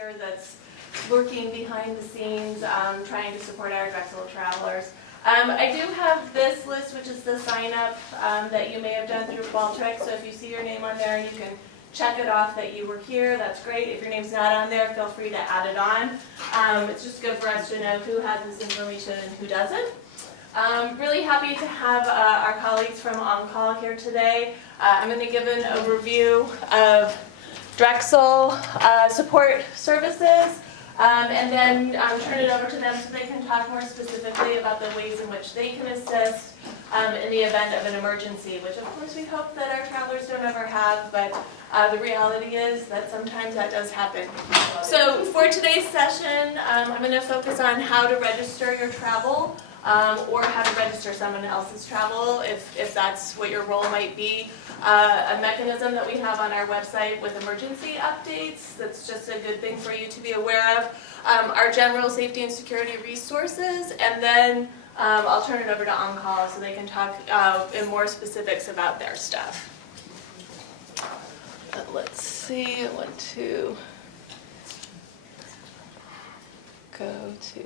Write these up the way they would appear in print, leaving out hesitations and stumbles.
here that's working behind the scenes, trying to support our Drexel travelers. I do have this list, which is the sign-up that you may have done through Qualtrics. So if you see your name on there, you can check it off that you were here. That's great. If your name's not on there, feel free to add it on. It's just good for us to know who has this information and who doesn't. Really happy to have our colleagues from OnCall here today. I'm going to give an overview of Drexel support services. And then turn it over to them so they can talk more specifically about the ways in which they can assist in the event of an emergency, which of course we hope that our travelers don't ever have, but the reality is that sometimes that does happen. So for today's session, I'm going to focus on how to register your travel or how to register someone else's travel if that's what your role might be. A mechanism that we have on our website with emergency updates that's just a good thing for you to be aware of. Our general safety and security resources, and then I'll turn it over to OnCall so they can talk in more specifics about their stuff. Let's see, I want to go to...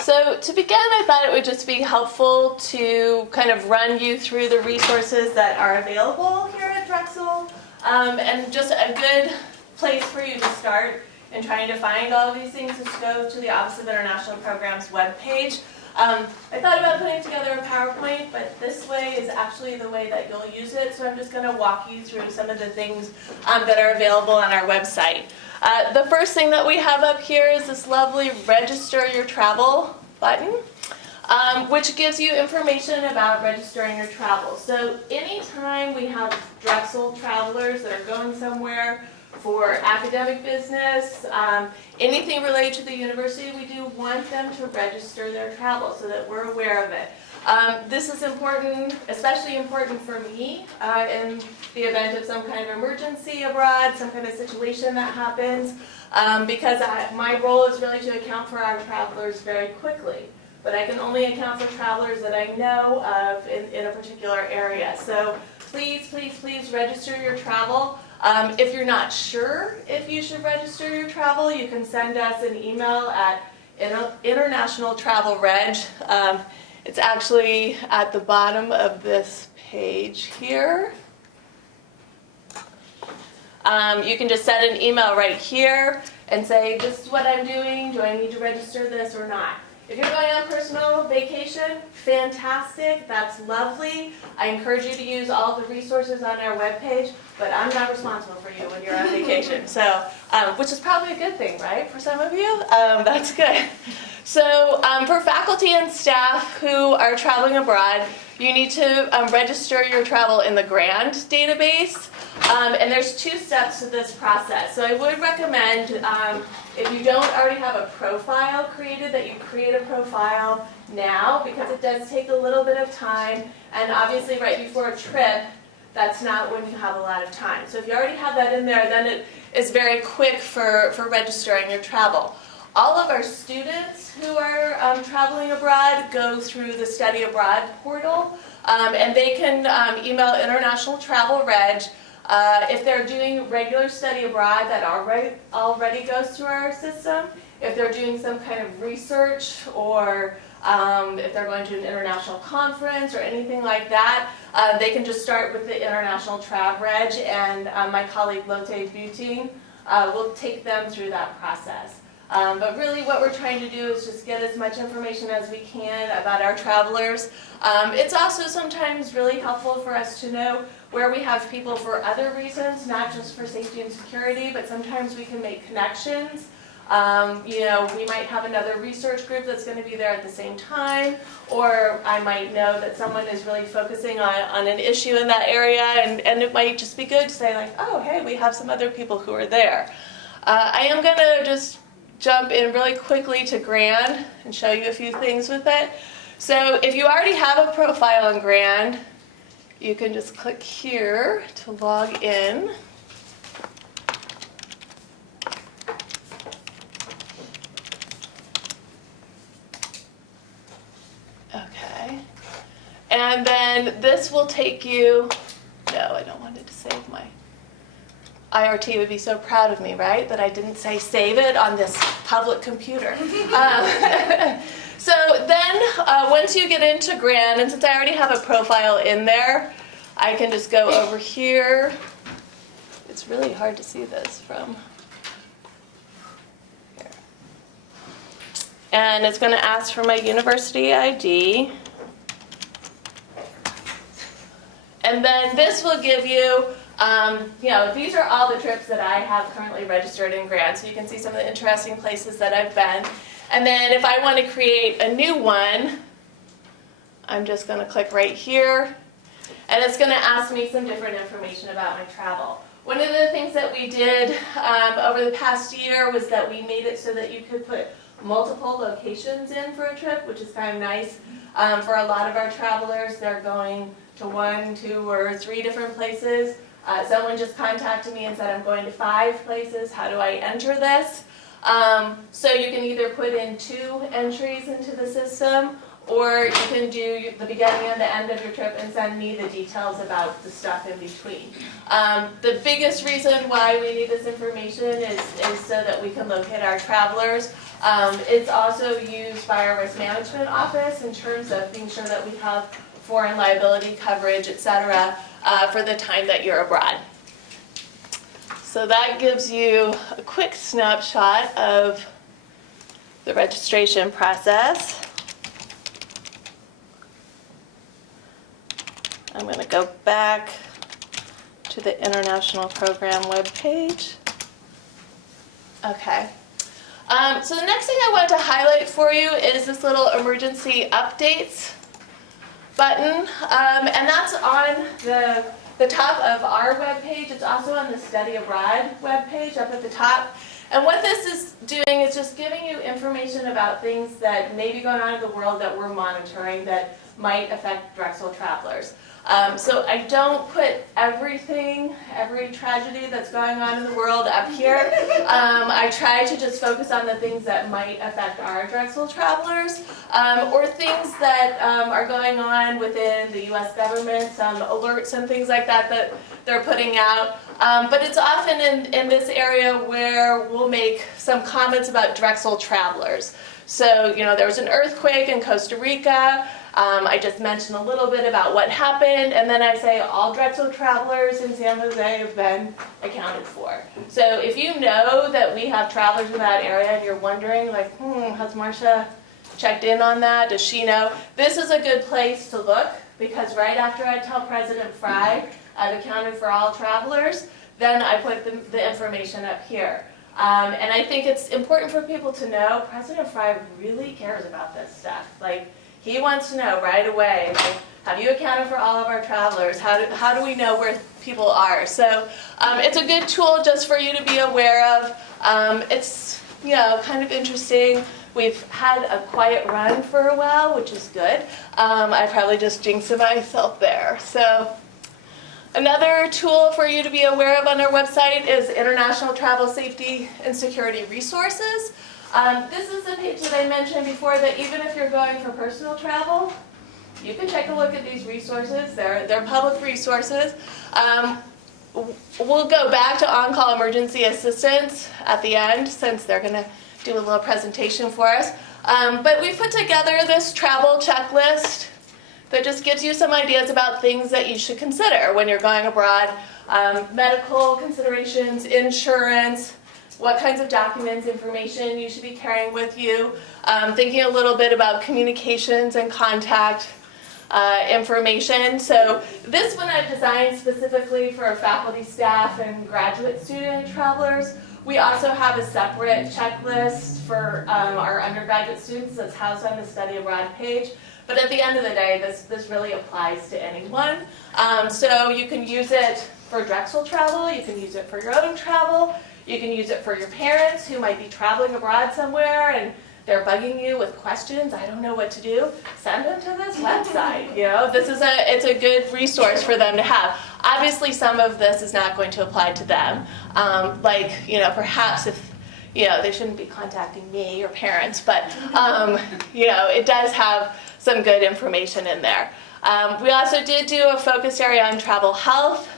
So to begin, I thought it would just be helpful to kind of run you through the resources that are available here at Drexel, and just a good place for you to start in trying to find all of these things is to go to the Office of International Programs webpage. I thought about putting together a PowerPoint, but this way is actually the way that you'll use it, so I'm just going to walk you through some of the things that are available on our website. The first thing that we have up here is this lovely Register Your Travel button, which gives you information about registering your travel. So anytime we have Drexel travelers that are going somewhere for academic business, anything related to the university, we do want them to register their travel so that we're aware of it. This is important, especially important for me in the event of some kind of emergency abroad, some kind of situation that happens, because my role is really to account for our travelers very quickly. But I can only account for travelers that I know of in a particular area. So please, please, please register your travel. If you're not sure if you should register your travel, you can send us an email at International Travel Reg. It's actually at the bottom of this page here. You can just send an email right here and say, this is what I'm doing, do I need to register this or not? If you're going on personal vacation, fantastic, that's lovely. I encourage you to use all the resources on our webpage, but I'm not responsible for you when you're on vacation. So, which is probably a good thing, right, for some of you? That's good. So for faculty and staff who are traveling abroad, you need to register your travel in the GRAND database. And there's 2 steps to this process. So I would recommend, if you don't already have a profile created, that you create a profile now, because it does take a little bit of time. And obviously right before a trip, that's not when you have a lot of time. So if you already have that in there, then it is very quick for registering your travel. All of our students who are traveling abroad go through the Study Abroad portal, and they can email International Travel Reg. If they're doing regular study abroad, that already goes through our system. If they're doing some kind of research, or if they're going to an international conference or anything like that, they can just start with the International Trav Reg, and my colleague Lotte Buting will take them through that process. But really what we're trying to do is just get as much information as we can about our travelers. It's also sometimes really helpful for us to know where we have people for other reasons, not just for safety and security, but sometimes we can make connections. You know, we might have another research group that's going to be there at the same time, or I might know that someone is really focusing on an issue in that area, and it might just be good to say like, oh, hey, we have some other people who are there. I am going to just jump in really quickly to GRAND and show you a few things with it. So if you already have a profile on GRAND, you can just click here to log in. Okay. And then this will take you, no, I don't want it to save my IRT would be so proud of me, right? That I didn't say save it on this public computer. So then once you get into Gran, and since I already have a profile in there, I can just go over here. It's really hard to see this from here. And it's going to ask for my university ID. And then this will give you, these are all the trips that I have currently registered in Gran. So you can see some of the interesting places that I've been. And then if I want to create a new one, I'm just going to click right here. And it's going to ask me some different information about my travel. One of the things that we did over the past year was that we made it so that you could put multiple locations in for a trip, which is kind of nice. For a lot of our travelers, they're going to 1, 2, or 3 different places. Someone just contacted me and said, I'm going to 5 places. How do I enter this? So you can either put in 2 entries into the system, or you can do the beginning and the end of your trip and send me the details about the stuff in between. The biggest reason why we need this information is so that we can locate our travelers. It's also used by our risk management office in terms of being sure that we have foreign liability coverage, etc., for the time that you're abroad. So that gives you a quick snapshot of the registration process. I'm going to go back to the International Program webpage. Okay. So the next thing I want to highlight for you is this little emergency updates button. And that's on the top of our webpage. It's also on the Study Abroad webpage up at the top. And what this is doing is just giving you information about things that may be going on in the world that we're monitoring that might affect Drexel travelers. So I don't put every tragedy that's going on in the world up here. I try to just focus on the things that might affect our Drexel travelers, or things that are going on within the U.S. government, some alerts and things like that that they're putting out. But it's often in this area where we'll make some comments about Drexel travelers. So, there was an earthquake in Costa Rica. I just mentioned a little bit about what happened, and then I say all Drexel travelers in San Jose have been accounted for. So if you know that we have travelers in that area and you're wondering, like, has Marcia checked in on that? Does she know? This is a good place to look, because right after I tell President Fry I've accounted for all travelers, then I put the information up here. And I think it's important for people to know President Fry really cares about this stuff. Like, he wants to know right away, like, have you accounted for all of our travelers? How do we know where people are? So it's a good tool just for you to be aware of. It's kind of interesting. We've had a quiet run for a while, which is good. I probably just jinxed myself there. So another tool for you to be aware of on our website is International Travel Safety and Security Resources. This is the page that I mentioned before, that even if you're going for personal travel, you can take a look at these resources. They're public resources. We'll go back to OnCall Emergency Assistance at the end, since they're going to do a little presentation for us. But we put together this travel checklist that just gives you some ideas about things that you should consider when you're going abroad. Medical considerations, insurance, what kinds of documents, information you should be carrying with you, thinking a little bit about communications and contact information. So this one I've designed specifically for faculty, staff, and graduate student travelers. We also have a separate checklist for our undergraduate students that's housed on the Study Abroad page. But at the end of the day, this really applies to anyone. So you can use it for Drexel travel, you can use it for your own travel, you can use it for your parents who might be traveling abroad somewhere and they're bugging you with questions. I don't know what to do. Send them to this website. It's a good resource for them to have. Obviously, some of this is not going to apply to them. Perhaps if they shouldn't be contacting me or parents, but it does have some good information in there. We also did do a focus area on travel health.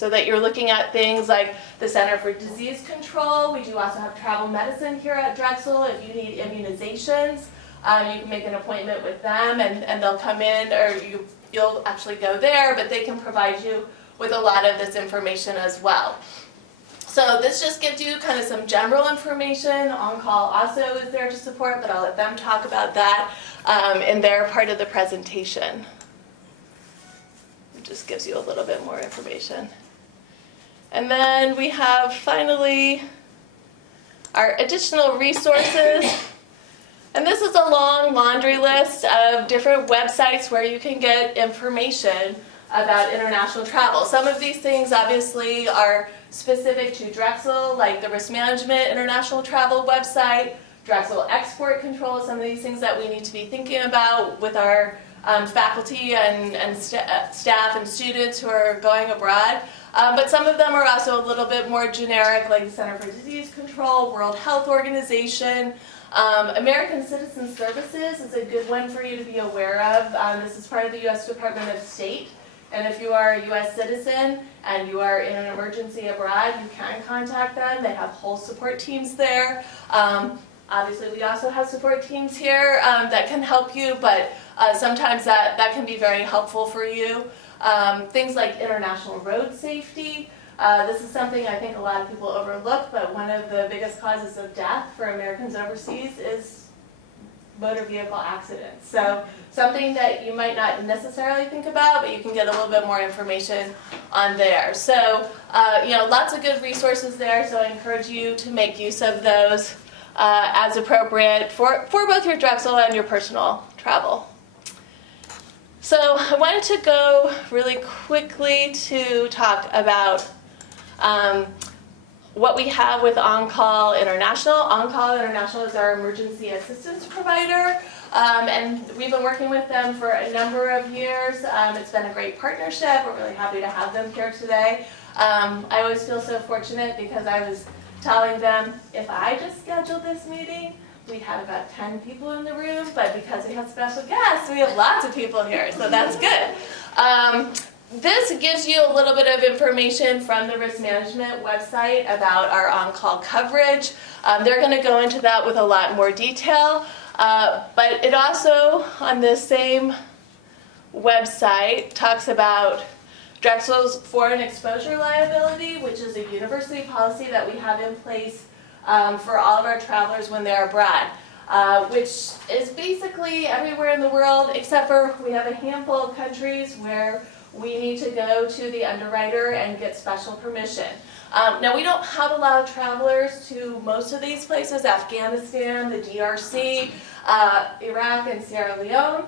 so that you're looking at things like the Center for Disease Control. We do also have travel medicine here at Drexel. If you need immunizations, you can make an appointment with them and they'll come in, or you'll actually go there, but they can provide you with a lot of this information as well. So this just gives you kind of some general information. OnCall also is there to support, but I'll let them talk about that in their part of the presentation. It just gives you a little bit more information. And then we have finally our additional resources. And this is a long laundry list of different websites where you can get information about international travel. Some of these things obviously are specific to Drexel, like the Risk Management International Travel website, Drexel Export Control, some of these things that we need to be thinking about with our faculty and staff and students who are going abroad. But some of them are also a little bit more generic, like the Center for Disease Control, World Health Organization. American Citizen Services is a good one for you to be aware of. This is part of the U.S. Department of State. And if you are a U.S. citizen and you are in an emergency abroad, you can contact them. They have whole support teams there. Obviously, we also have support teams here that can help you, but sometimes that can be very helpful for you. Things like international road safety. This is something I think a lot of people overlook, but one of the biggest causes of death for Americans overseas is motor vehicle accidents. So something that you might not necessarily think about, but you can get a little bit more information on there. So, lots of good resources there, so I encourage you to make use of those as appropriate for both your Drexel and your personal travel. So I wanted to go really quickly to talk about what we have with OnCall International. OnCall International is our emergency assistance provider, and we've been working with them for a number of years. It's been a great partnership. We're really happy to have them here today. I always feel so fortunate because I was telling them if I just scheduled this meeting, we'd have about 10 people in the room, but because we have special guests, we have lots of people here, so that's good. This gives you a little bit of information from the risk management website about our on-call coverage. They're going to go into that with a lot more detail, but it also, on this same website, talks about Drexel's foreign exposure liability, which is a university policy that we have in place for all of our travelers when they're abroad, which is basically everywhere in the world, except for we have a handful of countries where we need to go to the underwriter and get special permission. Now, we don't have a lot of travelers to most of these places: Afghanistan, the DRC, Iraq, and Sierra Leone.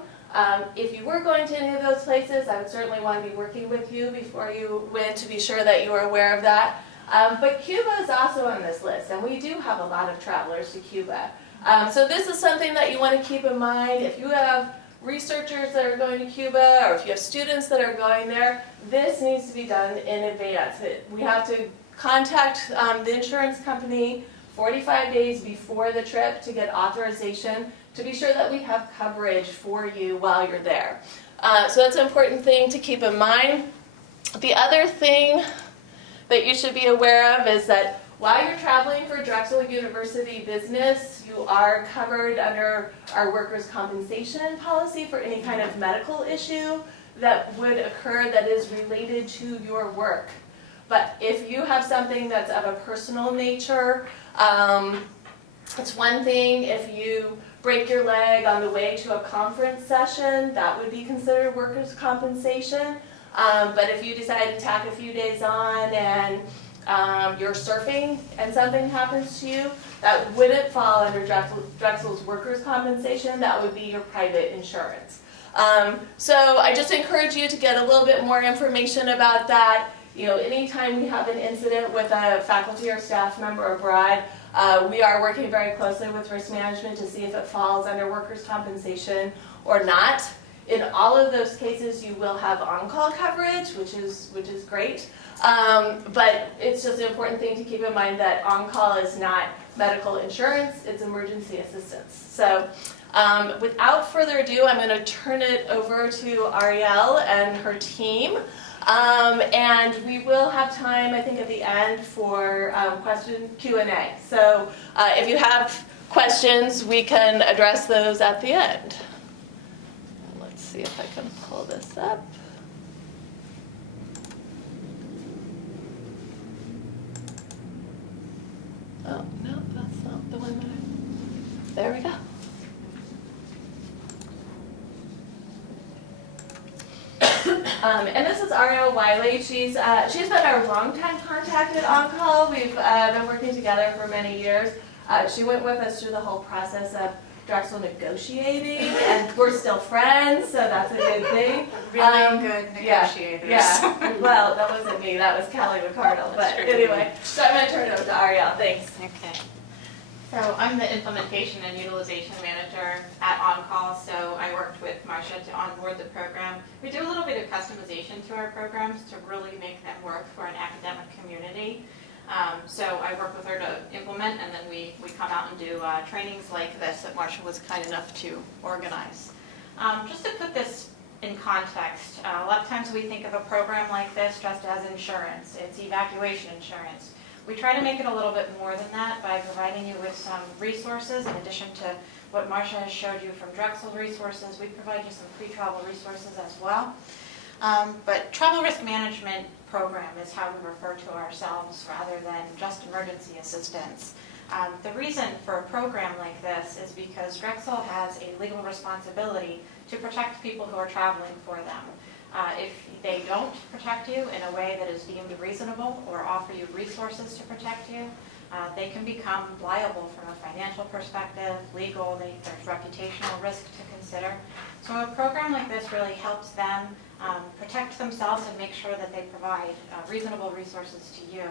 If you were going to any of those places, I would certainly want to be working with you before you went to be sure that you were aware of that. But Cuba is also on this list, and we do have a lot of travelers to Cuba. So this is something that you want to keep in mind. If you have researchers that are going to Cuba, or if you have students that are going there, this needs to be done in advance. We have to contact the insurance company 45 days before the trip to get authorization to be sure that we have coverage for you while you're there. So that's an important thing to keep in mind. The other thing that you should be aware of is that while you're traveling for Drexel University business, you are covered under our workers' compensation policy for any kind of medical issue that would occur that is related to your work. But if you have something that's of a personal nature, it's one thing. If you break your leg on the way to a conference session, that would be considered workers' compensation. But if you decide to tack a few days on and you're surfing and something happens to you, that wouldn't fall under Drexel's workers' compensation. That would be your private insurance. So I just encourage you to get a little bit more information about that. Anytime we have an incident with a faculty or staff member abroad, we are working very closely with risk management to see if it falls under workers' compensation or not. In all of those cases, you will have on-call coverage, which is great. But it's just an important thing to keep in mind that on-call is not medical insurance, it's emergency assistance. So without further ado, I'm going to turn it over to Ariel and her team And we will have time, I think, at the end for question Q&A. So if you have questions, we can address those at the end. Let's see if I can pull this up. Oh, no, that's not the one that there we go. And this is Ariel Wiley. She's been our longtime contact at OnCall. We've been working together for many years. She went with us through the whole process of Drexel negotiating, and we're still friends, so that's a good thing. Really good negotiators. Yeah. Well, that wasn't me. That was Kelly McCardle. But anyway, so I'm going to turn it over to Ariel. Thanks. Okay. So I'm the implementation and utilization manager at OnCall, so I worked with Marcia to onboard the program. We do a little bit of customization to our programs to really make them work for an academic community. So I work with her to implement, and then we come out and do trainings like this that Marcia was kind enough to organize. Just to put this in context, a lot of times we think of a program like this just as insurance. It's evacuation insurance. We try to make it a little bit more than that by providing you with some resources in addition to what Marcia has showed you from Drexel resources. We provide you some pre-travel resources as well. But travel risk management program is how we refer to ourselves rather than just emergency assistance. The reason for a program like this is because Drexel has a legal responsibility to protect people who are traveling for them. If they don't protect you in a way that is deemed reasonable or offer you resources to protect you, they can become liable from a financial perspective, legal, there's reputational risk to consider. So a program like this really helps them protect themselves and make sure that they provide reasonable resources to you.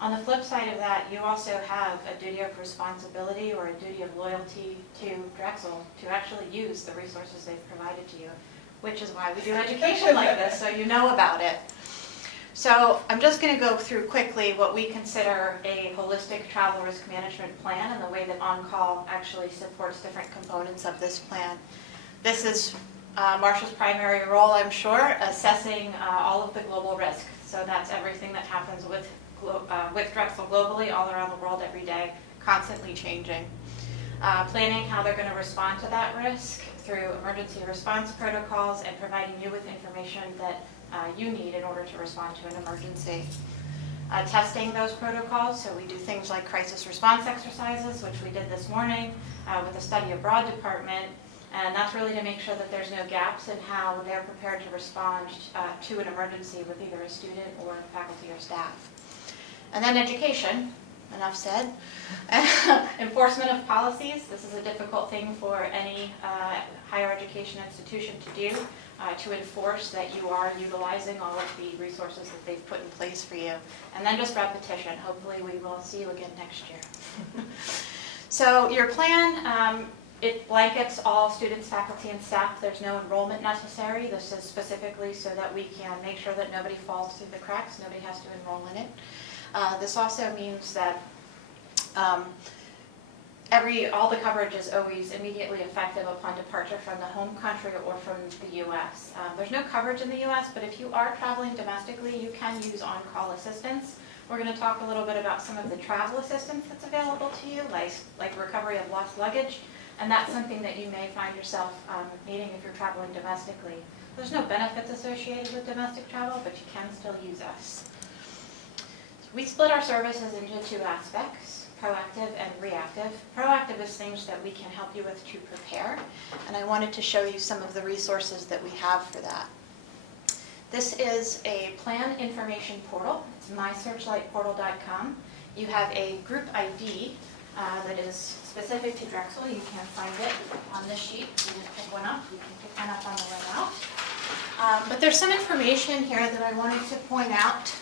On the flip side of that, you also have a duty of responsibility or a duty of loyalty to Drexel to actually use the resources they've provided to you, which is why we do education like this, so you know about it. So I'm just going to go through quickly what we consider a holistic travel risk management plan and the way that OnCall actually supports different components of this plan. This is Marcia's primary role, I'm sure, assessing all of the global risk. So that's everything that happens with Drexel globally, all around the world, every day, constantly changing. Planning how they're going to respond to that risk through emergency response protocols and providing you with information that you need in order to respond to an emergency. Testing those protocols, so we do things like crisis response exercises, which we did this morning with the study abroad department, and that's really to make sure that there's no gaps in how they're prepared to respond to an emergency with either a student or faculty or staff. And then education, enough said. Enforcement of policies. This is a difficult thing for any higher education institution to do, to enforce that you are utilizing all of the resources that they've put in place for you. And then just repetition. Hopefully we will see you again next year. So your plan, it blankets all students, faculty, and staff. There's no enrollment necessary. This is specifically so that we can make sure that nobody falls through the cracks. Nobody has to enroll in it. This also means that all the coverage is always immediately effective upon departure from the home country or from the U.S. There's no coverage in the U.S., but if you are traveling domestically, you can use on-call assistance. We're going to talk a little bit about some of the travel assistance that's available to you, like recovery of lost luggage, and that's something that you may find yourself needing if you're traveling domestically. There's no benefits associated with domestic travel, but you can still use us. We split our services into two aspects, proactive and reactive. Proactive is things that we can help you with to prepare, and I wanted to show you some of the resources that we have for that. This is a plan information portal. It's mysearchlightportal.com. You have a group ID that is specific to Drexel. You can find it on this sheet. You just pick one up. You can pick one up on the way out. But there's some information here that I wanted to point out.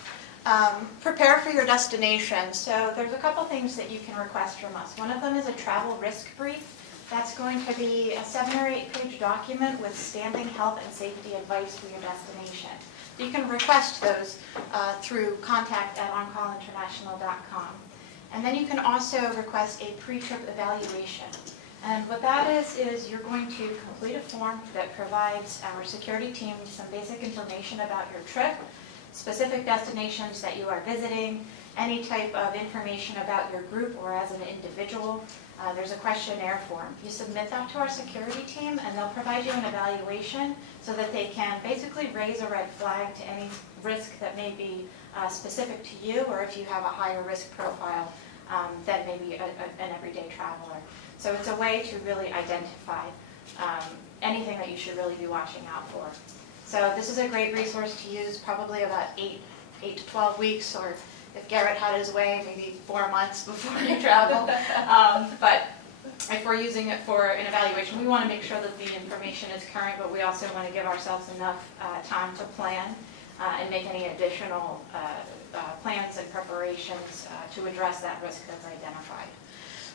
Prepare for your destination. So there's a couple things that you can request from us. One of them is a travel risk brief. That's going to be a 7 or 8 page document with standing health and safety advice for your destination. You can request those through contact@oncallinternational.com. And then you can also request a pre-trip evaluation. And what that is you're going to complete a form that provides our security team some basic information about your trip, specific destinations that you are visiting, any type of information about your group or as an individual. There's a questionnaire form. You submit that to our security team and they'll provide you an evaluation so that they can basically raise a red flag to any risk that may be specific to you, or if you have a higher risk profile than maybe an everyday traveler. So it's a way to really identify anything that you should really be watching out for. So this is a great resource to use probably about 8 to 12 weeks, or if Garrett had his way, maybe 4 months before you travel. But if we're using it for an evaluation, we want to make sure that the information is current, but we also want to give ourselves enough time to plan and make any additional plans and preparations to address that risk that's identified.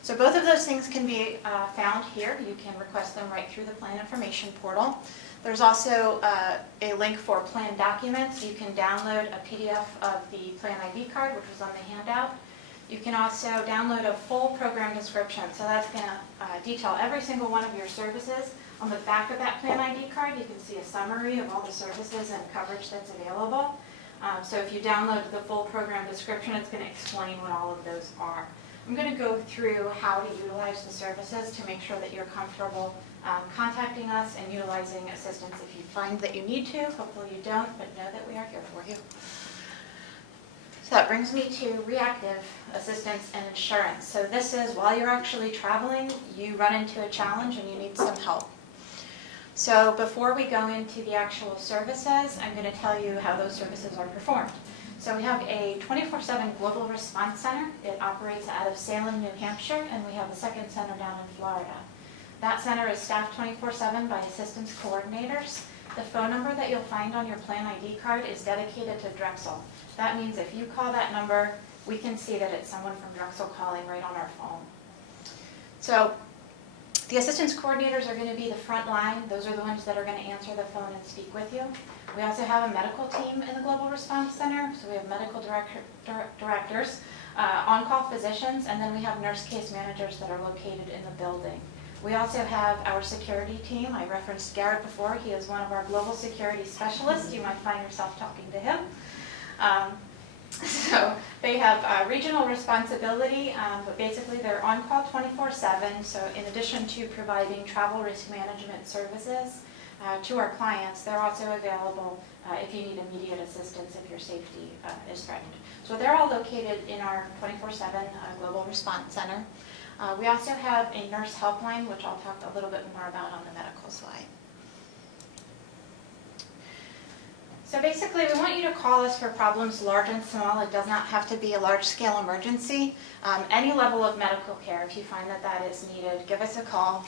So both of those things can be found here. You can request them right through the plan information portal. There's also a link for plan documents. You can download a PDF of the plan ID card, which was on the handout. You can also download a full program description. So that's going to detail every single one of your services. On the back of that plan ID card, you can see a summary of all the services and coverage that's available. So if you download the full program description, it's going to explain what all of those are. I'm going to go through how to utilize the services to make sure that you're comfortable contacting us and utilizing assistance if you find that you need to. Hopefully you don't, but know that we are here for you. So that brings me to reactive assistance and insurance. So this is while you're actually traveling, you run into a challenge and you need some help. So before we go into the actual services, I'm going to tell you how those services are performed. So we have a 24/7 Global Response Center. It operates out of Salem, New Hampshire, and we have a second center down in Florida. That center is staffed 24/7 by assistance coordinators. The phone number that you'll find on your plan ID card is dedicated to Drexel. That means if you call that number, we can see that it's someone from Drexel calling right on our phone. So the assistance coordinators are going to be the front line. Those are the ones that are going to answer the phone and speak with you. We also have a medical team in the Global Response Center. So we have medical directors, on-call physicians, and then we have nurse case managers that are located in the building. We also have our security team. I referenced Garrett before. He is one of our global security specialists. You might find yourself talking to him. So they have regional responsibility, but basically they're on call 24/7. So in addition to providing travel risk management services to our clients, they're also available if you need immediate assistance if your safety is threatened. So they're all located in our 24/7 Global Response Center. We also have a nurse helpline, which I'll talk a little bit more about on the medical slide. So basically, we want you to call us for problems large and small. It does not have to be a large-scale emergency. Any level of medical care, if you find that that is needed, give us a call.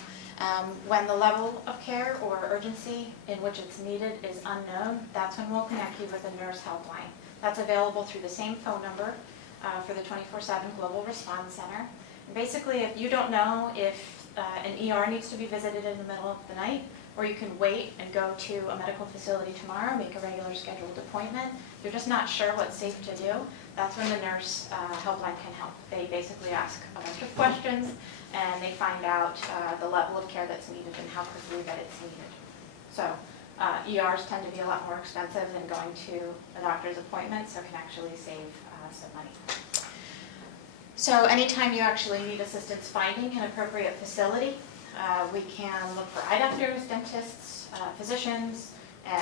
When the level of care or urgency in which it's needed is unknown, that's when we'll connect you with a nurse helpline. That's available through the same phone number for the 24/7 Global Response Center. And basically, if you don't know if an ER needs to be visited in the middle of the night, or you can wait and go to a medical facility tomorrow, make a regular scheduled appointment, you're just not sure what's safe to do, that's when the nurse helpline can help. They basically ask a bunch of questions and they find out the level of care that's needed and how quickly that it's needed. So ERs tend to be a lot more expensive than going to a doctor's appointment, so it can actually save some money. So anytime you actually need assistance finding an appropriate facility, we can look for eye doctors, dentists, physicians,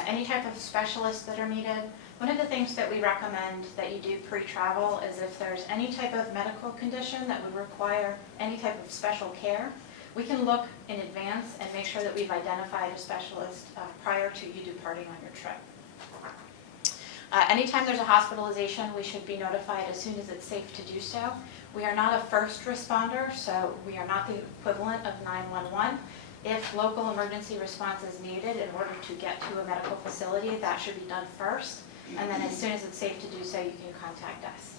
any type of specialists that are needed. One of the things that we recommend that you do pre-travel is if there's any type of medical condition that would require any type of special care, we can look in advance and make sure that we've identified a specialist prior to you departing on your trip. Anytime there's a hospitalization, we should be notified as soon as it's safe to do so. We are not a first responder, so we are not the equivalent of 911. If local emergency response is needed in order to get to a medical facility, that should be done first. And then as soon as it's safe to do so, you can contact us.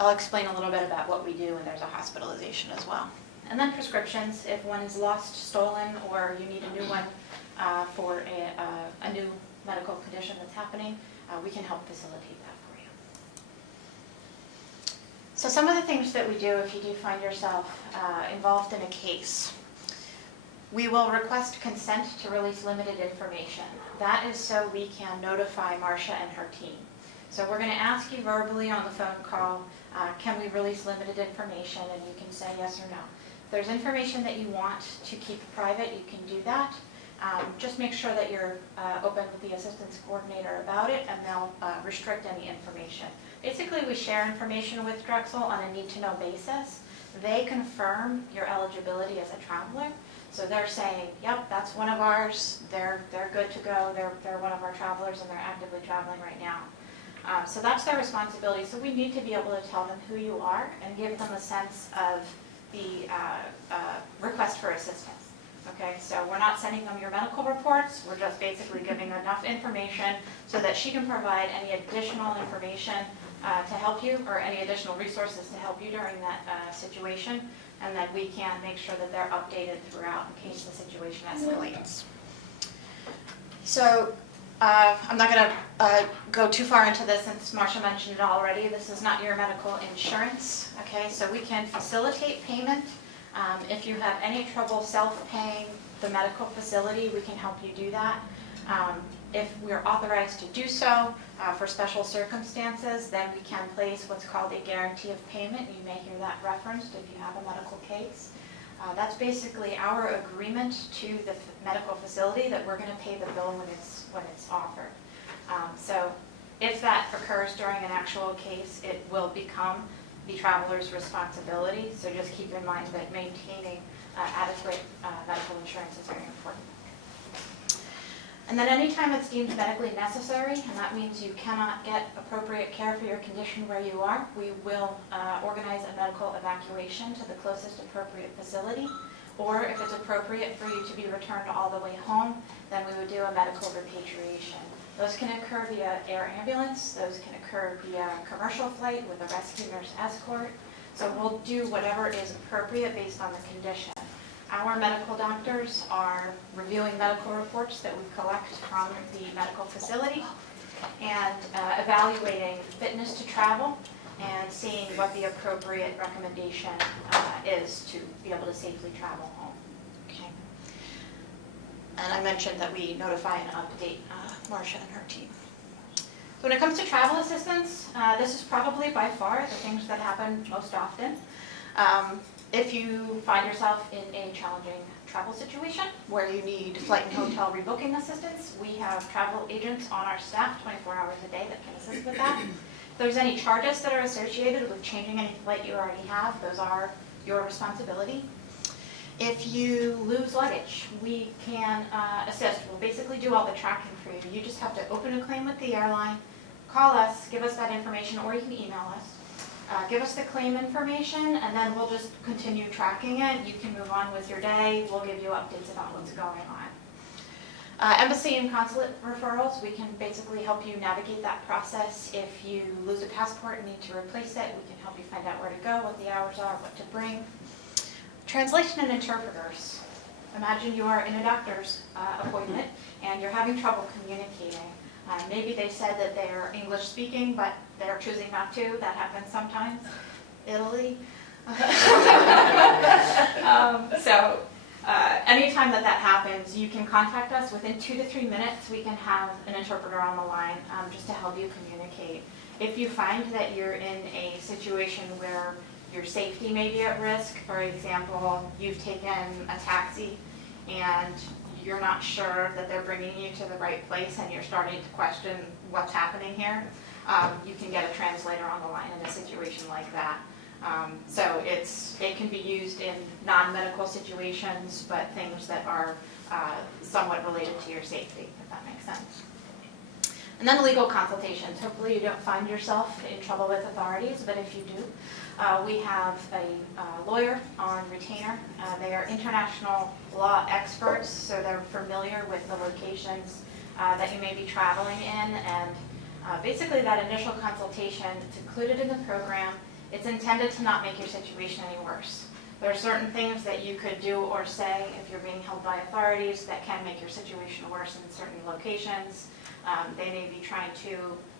I'll explain a little bit about what we do when there's a hospitalization as well. And then prescriptions, if one is lost, stolen, or you need a new one for a new medical condition that's happening, we can help facilitate that for you. So some of the things that we do if you do find yourself involved in a case. We will request consent to release limited information. That is so we can notify Marcia and her team. So we're going to ask you verbally on the phone call, can we release limited information, and you can say yes or no. If there's information that you want to keep private, you can do that. Just make sure that you're open with the assistance coordinator about it, and they'll restrict any information. Basically, we share information with Drexel on a need-to-know basis. They confirm your eligibility as a traveler. So they're saying, yep, that's one of ours, they're good to go, they're one of our travelers, and they're actively traveling right now. So that's their responsibility. So we need to be able to tell them who you are and give them a sense of the request for assistance. Okay, so we're not sending them your medical reports, we're just basically giving enough information so that she can provide any additional information to help you, or any additional resources to help you during that situation, and that we can make sure that they're updated throughout in case the situation escalates. So I'm not going to go too far into this since Marcia mentioned it already. This is not your medical insurance, okay? So we can facilitate payment. If you have any trouble self-paying the medical facility, we can help you do that. If we're authorized to do so for special circumstances, then we can place what's called a guarantee of payment. You may hear that referenced if you have a medical case. That's basically our agreement to the medical facility that we're going to pay the bill when it's offered. So if that occurs during an actual case, it will become the traveler's responsibility. So just keep in mind that maintaining adequate medical insurance is very important. And then anytime it's deemed medically necessary, and that means you cannot get appropriate care for your condition where you are, we will organize a medical evacuation to the closest appropriate facility. Or if it's appropriate for you to be returned all the way home, then we would do a medical repatriation. Those can occur via air ambulance, those can occur via commercial flight with a rescue nurse escort. So we'll do whatever is appropriate based on the condition. Our medical doctors are reviewing medical reports that we collect from the medical facility and evaluating fitness to travel and seeing what the appropriate recommendation is to be able to safely travel home. Okay. And I mentioned that we notify and update Marcia and her team. So when it comes to travel assistance, this is probably by far the things that happen most often. If you find yourself in a challenging travel situation where you need flight and hotel rebooking assistance, we have travel agents on our staff 24 hours a day that can assist with that. If there's any charges that are associated with changing any flight you already have, those are your responsibility. If you lose luggage, we can assist. We'll basically do all the tracking for you. You just have to open a claim with the airline, call us, give us that information, or you can email us. Give us the claim information, and then we'll just continue tracking it. You can move on with your day. We'll give you updates about what's going on. Embassy and consulate referrals, we can basically help you navigate that process. If you lose a passport and need to replace it, we can help you find out where to go, what the hours are, what to bring. Translation and interpreters. Imagine you are in a doctor's appointment and you're having trouble communicating. Maybe they said that they are English speaking, but they're choosing not to. That happens sometimes. Italy. Anytime that happens, you can contact us. Within 2 to 3 minutes, we can have an interpreter on the line just to help you communicate. If you find that you're in a situation where your safety may be at risk, for example, you've taken a taxi and you're not sure that they're bringing you to the right place and you're starting to question what's happening here, you can get a translator on the line in a situation like that. So it can be used in non-medical situations, but things that are somewhat related to your safety, if that makes sense. And then legal consultations. Hopefully you don't find yourself in trouble with authorities, but if you do, we have a lawyer on retainer. They are international law experts, so they're familiar with the locations that you may be traveling in. And basically that initial consultation, it's included in the program. It's intended to not make your situation any worse. There are certain things that you could do or say if you're being held by authorities that can make your situation worse in certain locations. They may be trying to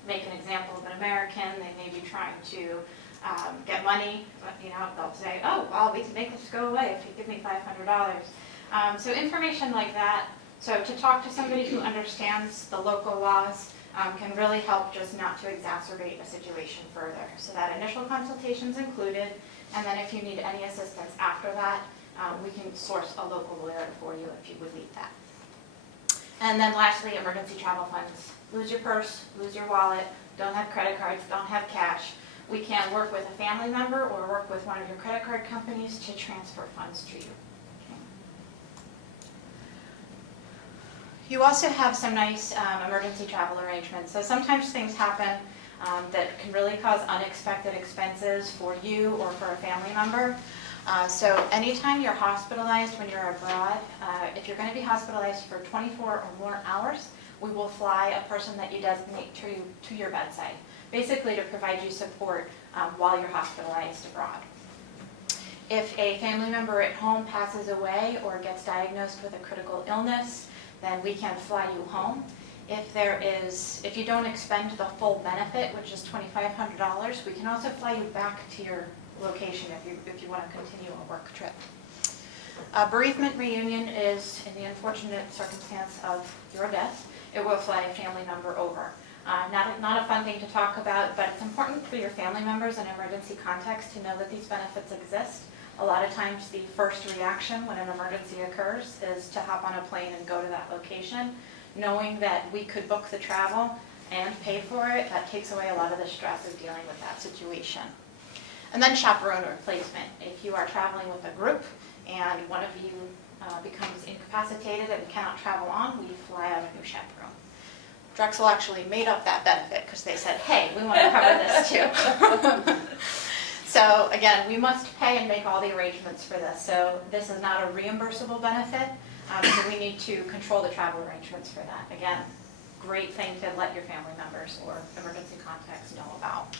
make an example of an American. They may be trying to get money. You know, they'll say, oh, well, we can make this go away if you give me $500. So information like that, so to talk to somebody who understands the local laws can really help just not to exacerbate a situation further. So that initial consultation's included, and then if you need any assistance after that, we can source a local lawyer for you if you would need that. And then lastly, emergency travel funds. Lose your purse, lose your wallet, don't have credit cards, don't have cash. We can work with a family member or work with one of your credit card companies to transfer funds to you. Okay. You also have some nice emergency travel arrangements. So sometimes things happen that can really cause unexpected expenses for you or for a family member. So anytime you're hospitalized when you're abroad, if you're going to be hospitalized for 24 or more hours, we will fly a person that you designate to your bedside, basically to provide you support while you're hospitalized abroad. If a family member at home passes away or gets diagnosed with a critical illness, then we can fly you home. If you don't expend the full benefit, which is $2,500, we can also fly you back to your location if you want to continue a work trip. Bereavement reunion is in the unfortunate circumstance of your death. It will fly a family member over. Not a fun thing to talk about, but it's important for your family members in emergency context to know that these benefits exist. A lot of times the first reaction when an emergency occurs is to hop on a plane and go to that location. Knowing that we could book the travel and pay for it, that takes away a lot of the stress of dealing with that situation. And then chaperone replacement. If you are traveling with a group and one of you becomes incapacitated and cannot travel on, we fly out a new chaperone. Drexel actually made up that benefit because they said, hey, we want to cover this too. So again, we must pay and make all the arrangements for this. So this is not a reimbursable benefit, so we need to control the travel arrangements for that. Again, great thing to let your family members or emergency contacts know about.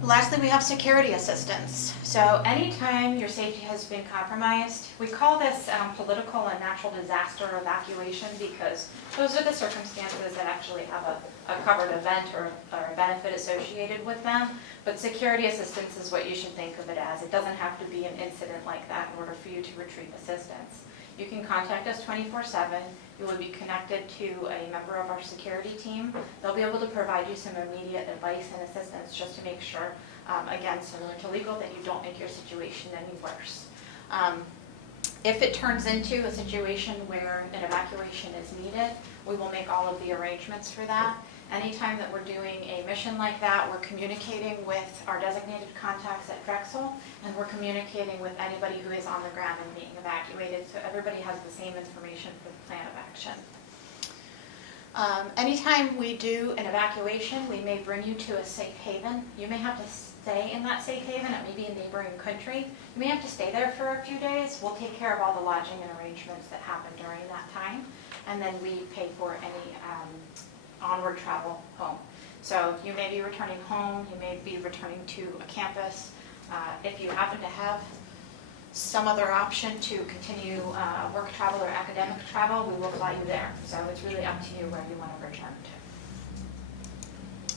Lastly, we have security assistance. So anytime your safety has been compromised, we call this political and natural disaster evacuation because those are the circumstances that actually have a covered event or a benefit associated with them. But security assistance is what you should think of it as. It doesn't have to be an incident like that in order for you to retrieve assistance. You can contact us 24/7. You will be connected to a member of our security team. They'll be able to provide you some immediate advice and assistance just to make sure, again, similar to legal, that you don't make your situation any worse. If it turns into a situation where an evacuation is needed, we will make all of the arrangements for that. Anytime that we're doing a mission like that, we're communicating with our designated contacts at Drexel, and we're communicating with anybody who is on the ground and being evacuated, so everybody has the same information for the plan of action. Anytime we do an evacuation, we may bring you to a safe haven. You may have to stay in that safe haven. It may be a neighboring country. You may have to stay there for a few days. We'll take care of all the lodging and arrangements that happen during that time, and then we pay for any onward travel home. So you may be returning home, you may be returning to a campus. If you happen to have some other option to continue work travel or academic travel, we will fly you there. So it's really up to you where you want to return to.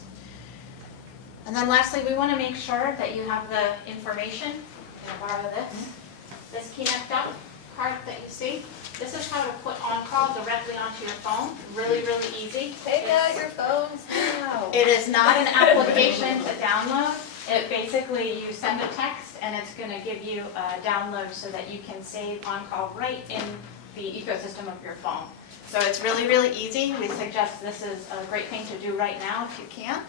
And then lastly, we want to make sure that you have the information. I'm going to borrow this Connect Up card that you see. This is how to put OnCall directly onto your phone. Really, really easy. Take out your phones now. It is not an application to download. It basically, you send a text and it's going to give you a download so that you can save OnCall right in the ecosystem of your phone. So it's really, really easy. We suggest this is a great thing to do right now if you can.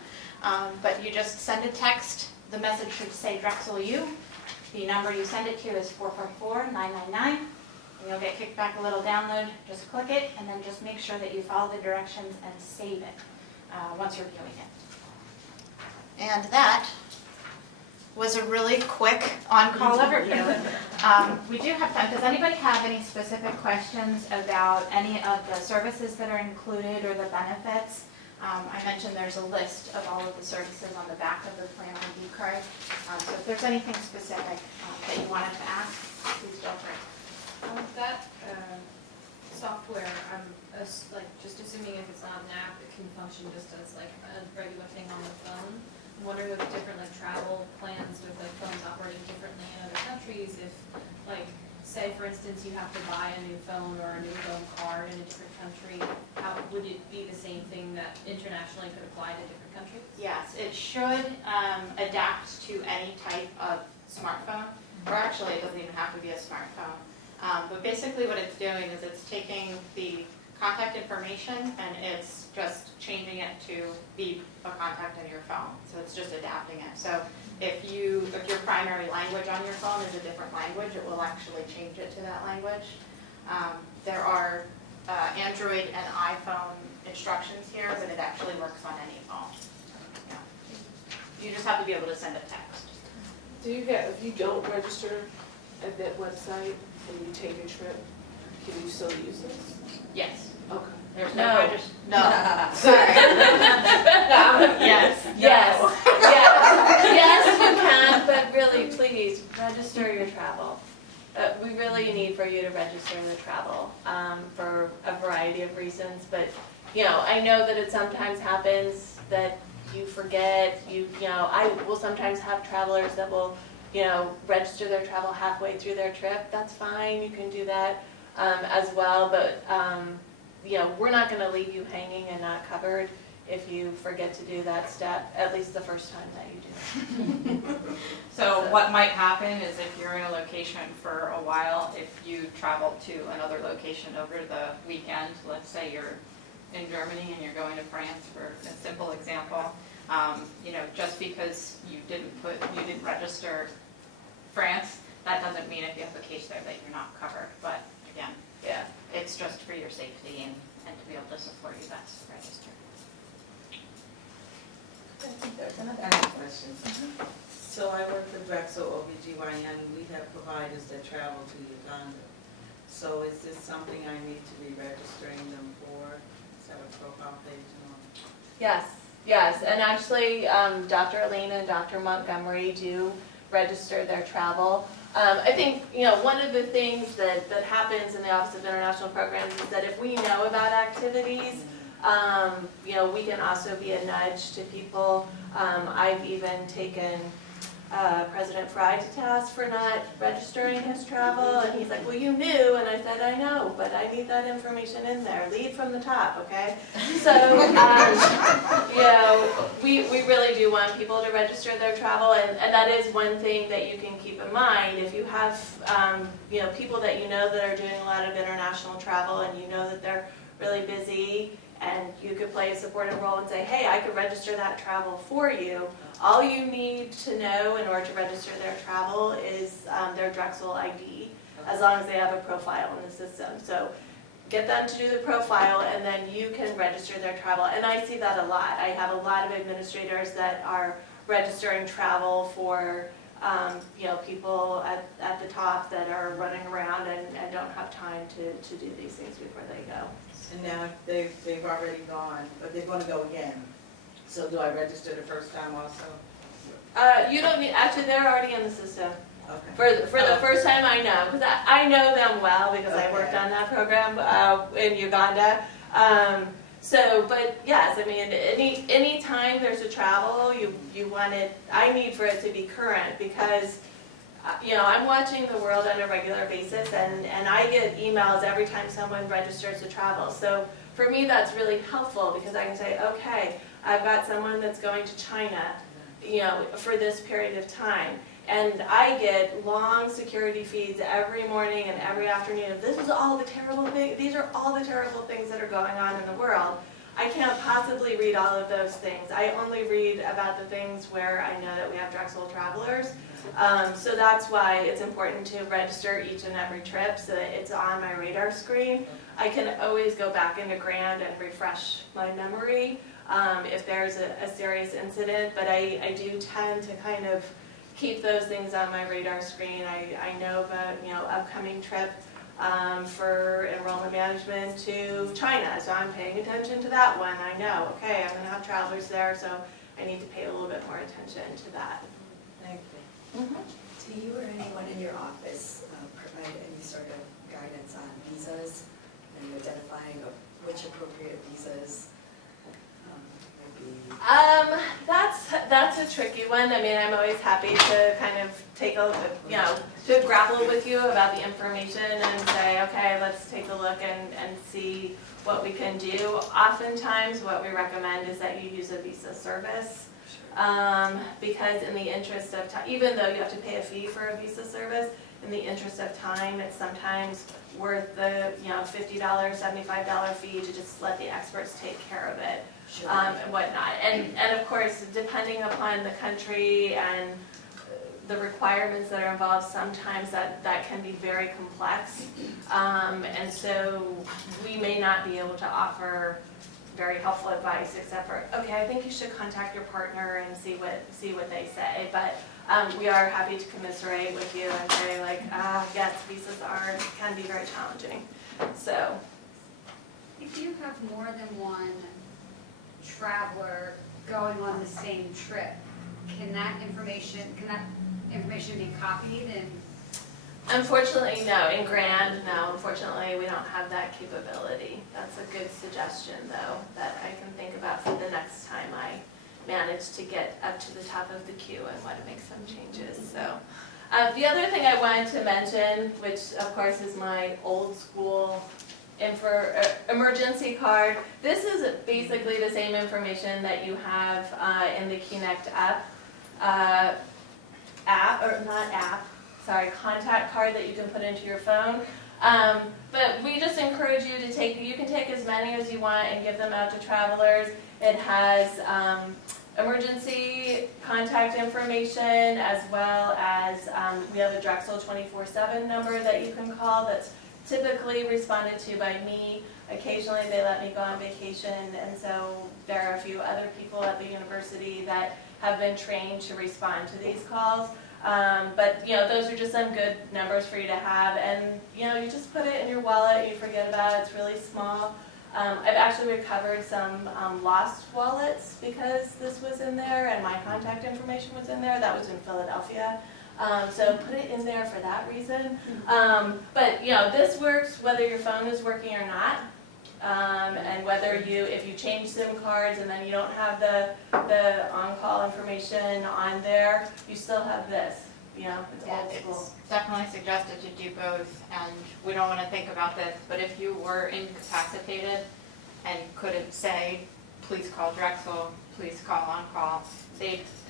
But you just send a text. The message should say Drexel U. The number you send it to is 444-999. And you'll get kicked back a little download. Just click it and then just make sure that you follow the directions and save it once you're viewing it. And that was a really quick on-call overview. We do have time. Does anybody have any specific questions about any of the services that are included or the benefits? I mentioned there's a list of all of the services on the back of the Plan ID card. So if there's anything specific that you wanted to ask, please feel free. That software, I'm just assuming if it's not an app, it can function just as like a regular thing on the phone. I'm wondering if different like travel plans with like phones operating differently in other countries, if like say for instance, you have to buy a new phone or a new phone card in a different country, how, would it be the same thing that internationally could apply to different countries? Yes, it should adapt to any type of smartphone, or actually it doesn't even have to be a smartphone. But basically what it's doing is it's taking the contact information and it's just changing it to be a contact in your phone. So it's just adapting it. So if your primary language on your phone is a different language, it will actually change it to that language. There are Android and iPhone instructions here, but it actually works on any phone. Yeah. You just have to be able to send a text. If you don't register at that website and you take a trip, can you still use this? Yes. Okay. There's No. no. Sorry. Yes. Yes, yes, yes, you can, but really, please, register your travel. We really need for you to register the travel for a variety of reasons, but, I know that it sometimes happens that you forget, I will sometimes have travelers that will, register their travel halfway through their trip. That's fine, you can do that as well, but, we're not gonna leave you hanging and not covered if you forget to do that step, at least the first time that you do it. So what might happen is if you're in a location for a while, if you travel to another location over the weekend, let's say you're in Germany and you're going to France for a simple example, just because you didn't register France, that doesn't mean if you have a case there that you're not covered. But again, Yeah. it's just for your safety and to be able to support you best to register. I think there's I another. have a question. So I work for Drexel OBGYN, we have providers that travel to Uganda. So is this something I need to be registering them for? Is that a profile page on? Yes, and actually, Dr. Alina and Dr. Montgomery do register their travel. I think, one of the things that happens in the Office of International Programs is that if we know about activities, we can also be a nudge to people. I've even taken President Fry to task for not registering his travel, and he's like, well, you knew, and I said, I know, but I need that information in there. Lead from the top, okay? So, we really do want people to register their travel, and that is one thing that you can keep in mind. If you have, people that you know that are doing a lot of international travel, and you know that they're really busy, and you could play a supportive role and say, hey, I could register that travel for you. All you need to know in order to register their travel is their Drexel ID, as long as they have a profile in the system. So get them to do the profile, and then you can register their travel. And I see that a lot. I have a lot of administrators that are registering travel for people at the top that are running around and don't have time to do these things before they go. And now they've already gone, but they're gonna go again. So do I register the first time also? You don't need, actually, they're already in the system. Okay. For the first time, I know, because I know them well because I worked Okay. on that program in Uganda. But yes, I mean, any time there's a travel, you want it, I need for it to be current because, I'm watching the world on a regular basis and I get emails every time someone registers to travel. So for me, that's really helpful because I can say, okay, I've got someone that's going to China, for this period of time. And I get long security feeds every morning and every afternoon. These are all the terrible things that are going on in the world. I can't possibly read all of those things. I only read about the things where I know that we have Drexel travelers. So that's why it's important to register each and every trip so that it's on my radar screen. I can always go back into Grand and refresh my memory if there's a serious incident, but I do tend to kind of keep those things on my radar screen. I know about, upcoming trip for enrollment management to China, so I'm paying attention to that one. I know, okay, I'm going to have travelers there, so I need to pay a little bit more attention to that. Thank you. Do you or anyone in your office provide any sort of guidance on visas and identifying of which appropriate visas might be? that's a tricky one. I mean, I'm always happy to kind of take a, to grapple with you about the information and say, okay, let's take a look and see what we can do. Oftentimes, what we recommend is that you use a visa service. Because in the interest of time, even though you have to pay a fee for a visa service, in the interest of time, it's sometimes worth the, $50, $75 fee to just let the experts take care of it. Sure. And whatnot. And of course, depending upon the country and the requirements that are involved, sometimes that can be very complex. And so we may not be able to offer very helpful advice except for, okay, I think you should contact your partner and see what they say. But we are happy to commiserate with you and say like, yes, visas can be very challenging. So. If you have more than one traveler going on the same trip, can that information be copied and? Unfortunately, no. In Grand, no. Unfortunately, we don't have that capability. That's a good suggestion, though, that I can think about for the next time I manage to get up to the top of the queue and want to make some changes. So, the other thing I wanted to mention, which of course is my old school emergency card. This is basically the same information that you have in the Connect contact card that you can put into your phone. But we just encourage you to you can take as many as you want and give them out to travelers. It has emergency contact information as well as we have a Drexel 24/7 number that you can call that's typically responded to by me. Occasionally they let me go on vacation, and so there are a few other people at the university that have been trained to respond to these calls. But those are just some good numbers for you to have, and you just put it in your wallet, you forget about it, it's really small. I've actually recovered some lost wallets because this was in there and my contact information was in there. That was in Philadelphia. So put it in there for that reason. But this works whether your phone is working or not. And whether if you change SIM cards and then you don't have the on-call information on there, you still have this. It's old school. It's definitely suggested to do both, and we don't want to think about this, but if you were incapacitated and couldn't say, please call Drexel, please call OnCall,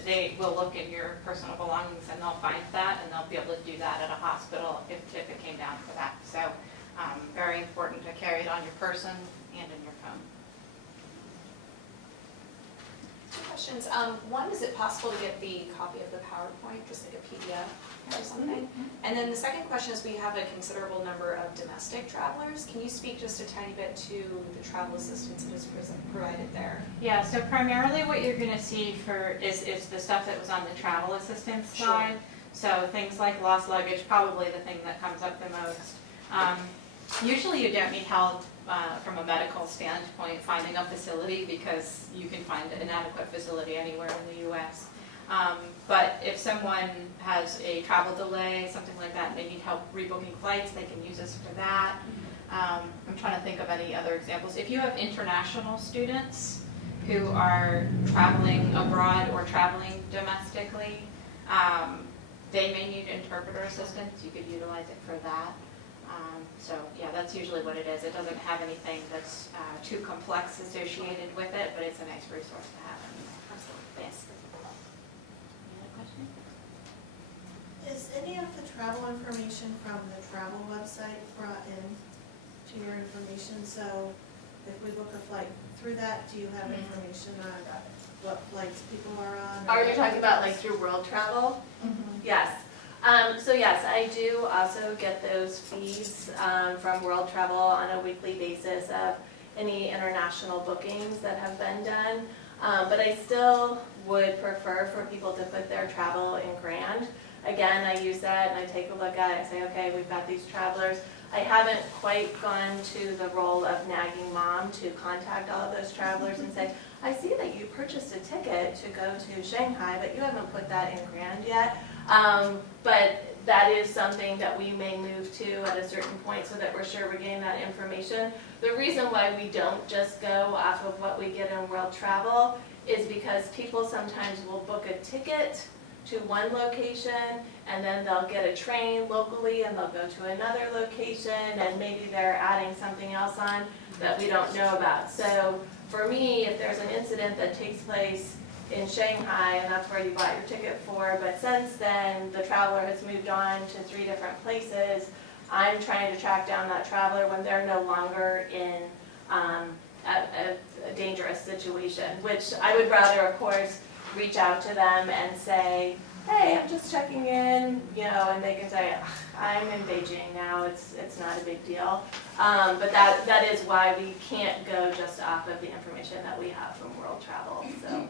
they will look in your personal belongings and they'll find that, and they'll be able to do that at a hospital if it came down to that. So very important to carry it on your person and in your phone. Two questions. One, is it possible to get the copy of the PowerPoint, just like a PDF or something? And then the second question is, we have a considerable number of domestic travelers. Can you speak just a tiny bit to the travel assistance that is provided there? Yeah, so primarily what you're going to see is the stuff that was on the travel assistance side. So things like lost luggage, probably the thing that comes up the most. Usually you don't need help from a medical standpoint finding a facility, because you can find an adequate facility anywhere in the U.S. But if someone has a travel delay, something like that, and they need help rebooking flights, they can use us for that. I'm trying to think of any other examples. If you have international students who are traveling abroad or traveling domestically, they may need interpreter assistance. You could utilize it for that. So yeah, that's usually what it is. It doesn't have anything that's too complex associated with it, but it's a nice resource to have. Yes. Any other question? Is any of the travel information from the travel website brought in to your information? So if we book a flight through that, do you have information on what flights people are on? Are you talking about like through World Travel? Mm-hmm. Yes. So yes, I do also get those feeds from World Travel on a weekly basis of any international bookings that have been done. But I still would prefer for people to put their travel in Grand. Again, I use that and I take a look at it and say, okay, we've got these travelers. I haven't quite gone to the role of nagging mom to contact all of those travelers and say, I see that you purchased a ticket to go to Shanghai, but you haven't put that in Grand yet. But that is something that we may move to at a certain point so that we're sure we're getting that information. The reason why we don't just go off of what we get in World Travel is because people sometimes will book a ticket to one location, and then they'll get a train locally and they'll go to another location, and maybe they're adding something else on that we don't know about. So for me, if there's an incident that takes place in Shanghai, and that's where you bought your ticket for, but since then, the traveler has moved on to 3 different places, I'm trying to track down that traveler when they're no longer in a dangerous situation, which I would rather, of course, reach out to them and say, hey, I'm just checking in, you know, and they can say, I'm in Beijing now, it's not a big deal. But that is why we can't go just off of the information that we have from World Travel, so.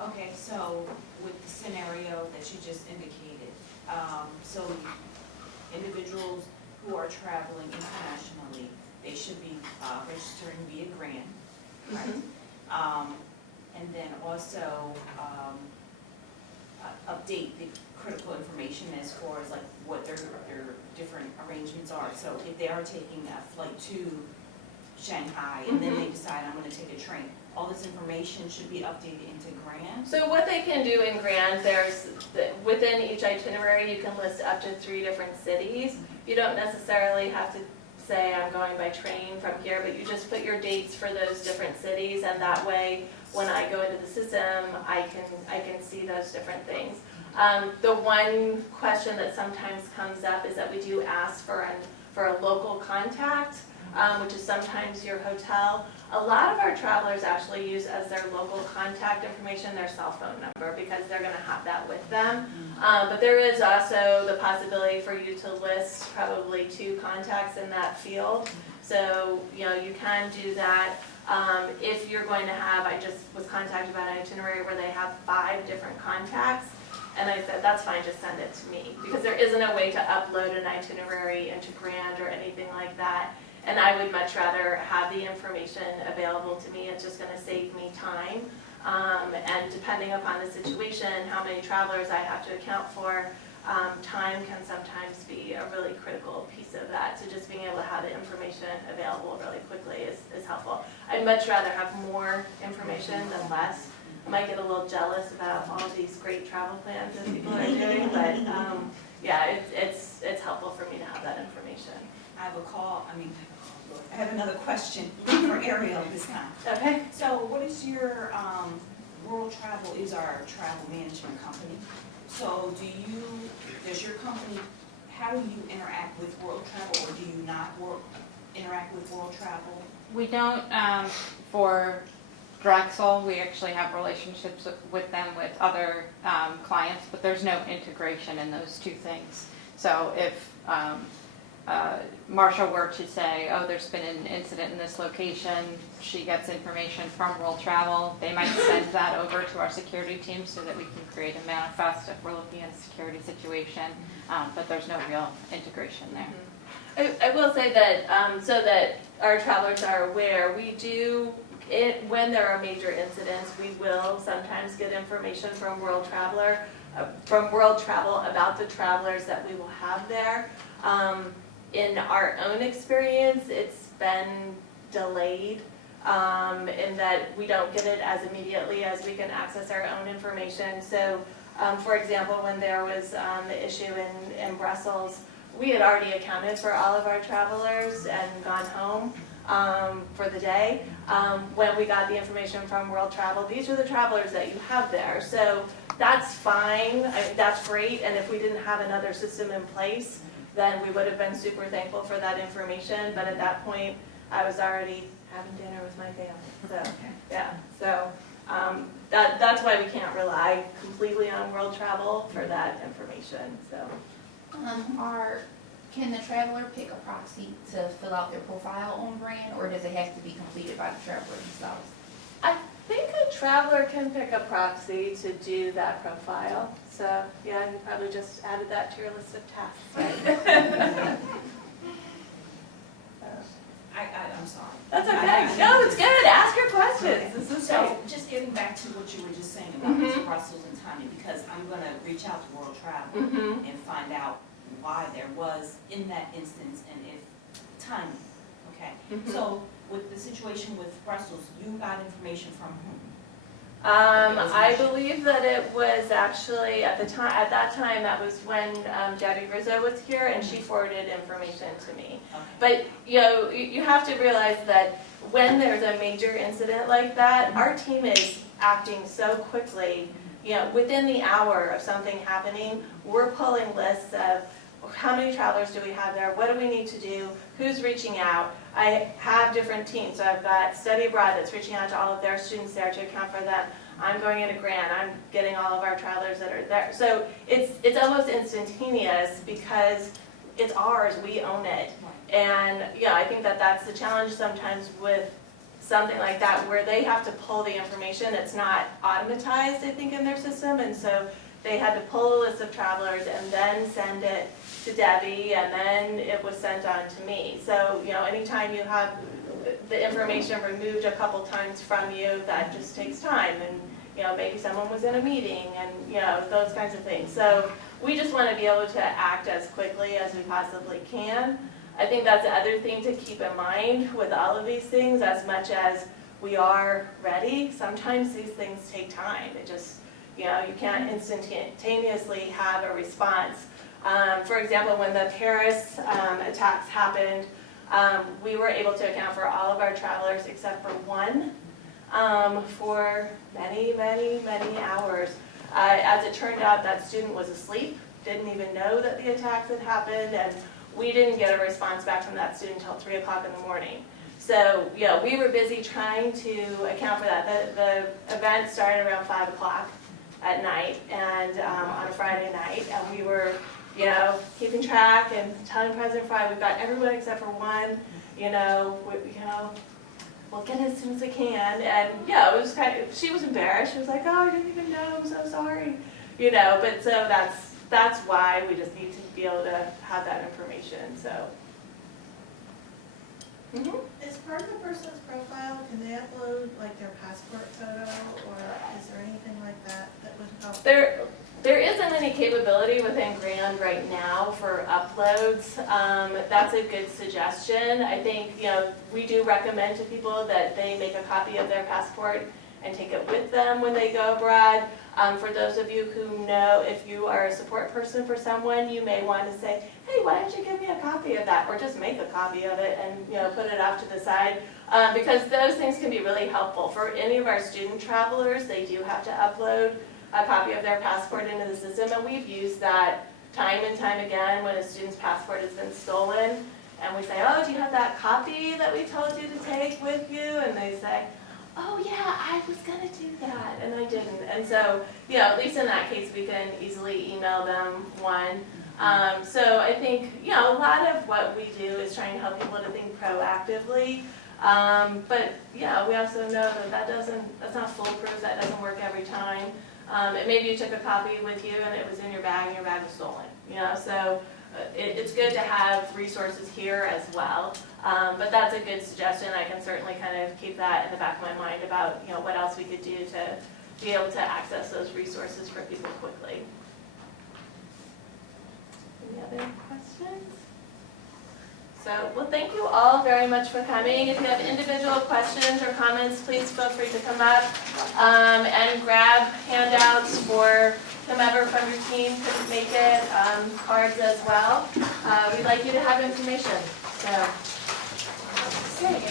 Okay, so with the scenario that you just indicated, so individuals who are traveling internationally, they should be registering via grant, right? And then also update the critical information as far as like what their different arrangements are. So if they are taking a flight to Shanghai and then they decide I'm going to take a train, all this information should be updated into Grand? So what they can do in Grand, within each itinerary, you can list up to 3 different cities. You don't necessarily have to say I'm going by train from here, but you just put your dates for those different cities, and that way, when I go into the system, I can see those different things. The one question that sometimes comes up is that we do ask for a local contact, which is sometimes your hotel. A lot of our travelers actually use as their local contact information their cell phone number because they're going to have that with them. But there is also the possibility for you to list probably 2 contacts in that field. So, you know, you can do that. If you're going to have, I just was contacted about an itinerary where they have 5 different contacts. And I said, that's fine, just send it to me. Because there isn't a way to upload an itinerary into Grand or anything like that. And I would much rather have the information available to me. It's just going to save me time. And depending upon the situation, how many travelers I have to account for, time can sometimes be a really critical piece of that. So just being able to have the information available really quickly is helpful. I'd much rather have more information than less. I might get a little jealous about all of these great travel plans that people are doing, but yeah, it's helpful for me to have that information. I have another question for Ariel this time. Okay. So what is your, World Travel is our travel management company. So does your company, how do you interact with World Travel, or do you not interact with World Travel? We don't, for Drexel, we actually have relationships with them with other clients, but there's no integration in those 2 things. So if Marsha were to say, oh, there's been an incident in this location, she gets information from World Travel, they might send that over to our security team so that we can create a manifest if we're looking at a security situation, but there's no real integration there. I will say that, so that our travelers are aware, we do, when there are major incidents, we will sometimes get information from World Travel about the travelers that we will have there. In our own experience, it's been delayed in that we don't get it as immediately as we can access our own information. So, for example, when there was the issue in Brussels, we had already accounted for all of our travelers and gone home for the day. When we got the information from World Travel, these are the travelers that you have there. So that's fine, that's great, and if we didn't have another system in place, then we would have been super thankful for that information, but at that point, I was already having dinner with my family, so, yeah. So, that's why we can't rely completely on World Travel for that information, so. Can the traveler pick a proxy to fill out their profile on Brand, or does it have to be completed by the traveler themselves? I think a traveler can pick a proxy to do that profile. So, yeah, you probably just added that to your list of tasks, right? I'm sorry. That's okay. No, it's good. Ask your questions. This is So, great. just getting back to what you were just saying about this Brussels and timing, because I'm gonna reach out to World Travel Mhm. and find out why there was in that instance and if timing, okay? Mhm. So with the situation with Brussels, you got information from whom? I believe that it was actually at that time, that was when Debbie Rizzo was here and she forwarded information to me. Okay. But, you have to realize that when there's a major incident like that, our team is acting so quickly. Within the hour of something happening, we're pulling lists of how many travelers do we have there, what do we need to do, who's reaching out. I have different teams, so I've got Study Abroad that's reaching out to all of their students there to account for them. I'm going in a grant, I'm getting all of our travelers that are there. So it's almost instantaneous because it's ours, we own it. And I think that that's the challenge sometimes with something like that, where they have to pull the information. It's not automatized, I think, in their system, and so they had to pull a list of travelers and then send it to Debbie, and then it was sent on to me. So, anytime you have the information removed a couple times from you, that just takes time, and, maybe someone was in a meeting, and, those kinds of things. So we just want to be able to act as quickly as we possibly can. I think that's the other thing to keep in mind with all of these things. As much as we are ready, sometimes these things take time. It just, you can't instantaneously have a response. For example, when the Paris attacks happened, we were able to account for all of our travelers except for one for many, many, many hours. As it turned out, that student was asleep, didn't even know that the attacks had happened, and we didn't get a response back from that student until 3 o'clock in the morning. So, we were busy trying to account for that. The event started around 5 o'clock at night, and on a Friday night, and we were, keeping track and telling President Fry, we've got everyone except for one, we'll get it as soon as we can. And it was she was embarrassed. She was like, oh, I didn't even know, I'm so sorry. But so that's why we just need to be able to have that information, so. Is part of a person's profile, can they upload like their passport photo, or is there anything like that that would help? There isn't any capability within Grand right now for uploads. That's a good suggestion. I think, we do recommend to people that they make a copy of their passport and take it with them when they go abroad. For those of you who know, if you are a support person for someone, you may want to say, hey, why don't you give me a copy of that? Or just make a copy of it and put it off to the side. Because those things can be really helpful. For any of our student travelers, they do have to upload a copy of their passport into the system, and we've used that time and time again when a student's passport has been stolen, and we say, oh, do you have that copy that we told you to take with you? And they say, oh yeah, I was gonna do that, and I didn't. And so, at least in that case, we can easily email them one. So I think, a lot of what we do is trying to help people to think proactively. But we also know that that's not foolproof, that doesn't work every time. And maybe you took a copy with you and it was in your bag and your bag was stolen, so it's good to have resources here as well. But that's a good suggestion. I can certainly kind of keep that in the back of my mind about, what else we could do to be able to access those resources for people quickly. Any other questions? So, well, thank you all very much for coming. If you have individual questions or comments, please feel free to come up and grab handouts for whomever from your team couldn't make it, cards as well. We'd like you to have information. So, great.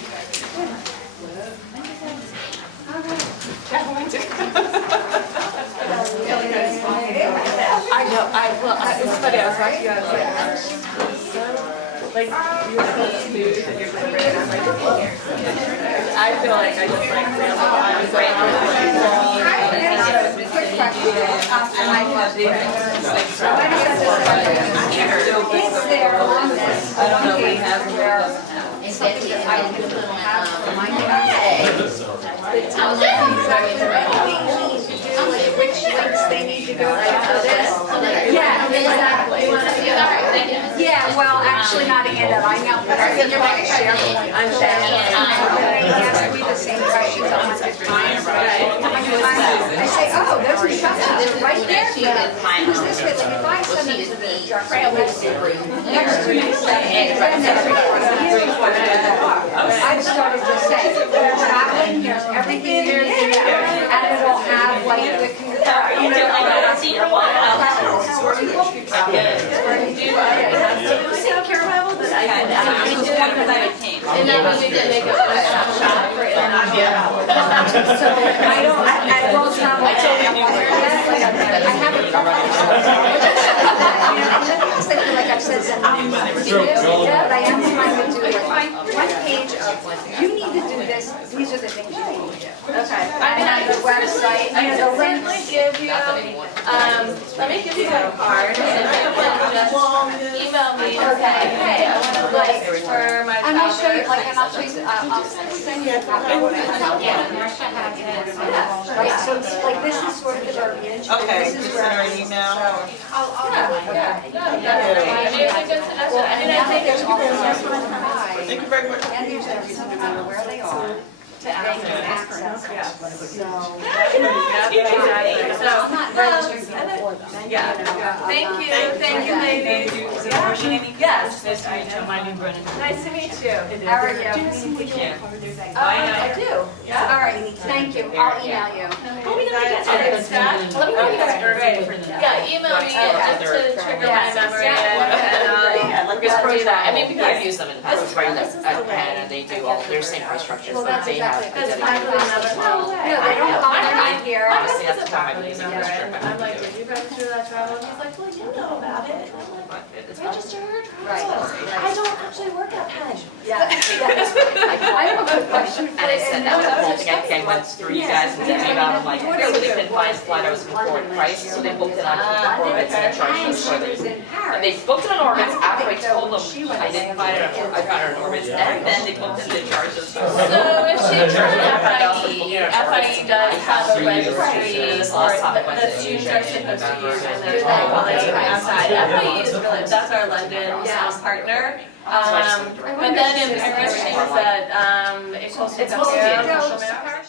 I know, it's funny, I was watching you, I was like, you're so smooth and you're great, and I'm like, I feel like I just like ramble on, I was like, Quick question, and I love it. Is there on this one page where something that I can have for my day that tells me exactly what they need to do, like which links they need to go to for this? Yeah, exactly. Yeah, well, actually not a handout, I know, but I think you're like a SharePoint. I'm sharing. They ask me the same questions 100 times. I say, oh, there's instructions. I've started to say, you're traveling, here's everything here, and it'll have like the. Like I've said, but I am trying to do like one page of, you need to do this, these are the things you need to do. Okay. And on the website, I the can link. certainly give you, let me give you a card, and you can just email me and say, hey, I want to like for my And I'll show you, travelers. like, and I'll show you, I'll send you a copy of what I have. Right, so like this is sort of the verbiage. Okay, This you is send where. her an email or? Yeah, definitely. I mean, it's a good suggestion. I mean, I think There's it's also Thank you very much. and the agencies, no matter where they are, they can access it. So. Exactly. So, I'm not registering for them. yeah. Thank you, ladies. Yes. Nice to meet you. My name is Brennan. Nice to meet you. How are you? I do. Yeah. All right, thank you, I'll email you. Let me know you guys are great. Yeah, email me just to trigger my memory and I'll do that. I mean, I've because used them in the past, right, at Penn, and they do all, their same price structures Well, that that's they have. exactly. Because I really never know. No, they don't call them here. Honestly, that's the time I Faculty use member, it. and I'm like, did you register that travel? And he's like, well, you know about it. And I'm like, register your Right, travel. right. I don't actually work at Penn. Yeah. I have a good question for And I said that was the whole you. thing, I went through you guys and sent me about, I'm like, here, we couldn't find a flight, I was before price, so they booked it on Orbitz and charged And us she for was it. in And they Paris. booked it on Orbitz after I told them I didn't find it, I found it on Orbitz, and then they booked it and they charged us. So if she joined FIE does have a registry for the students are supposed to use when they're traveling outside. FIE is really, that's our London partner. But then in Paris, she was at, it's supposed to be No. Marshall Manor.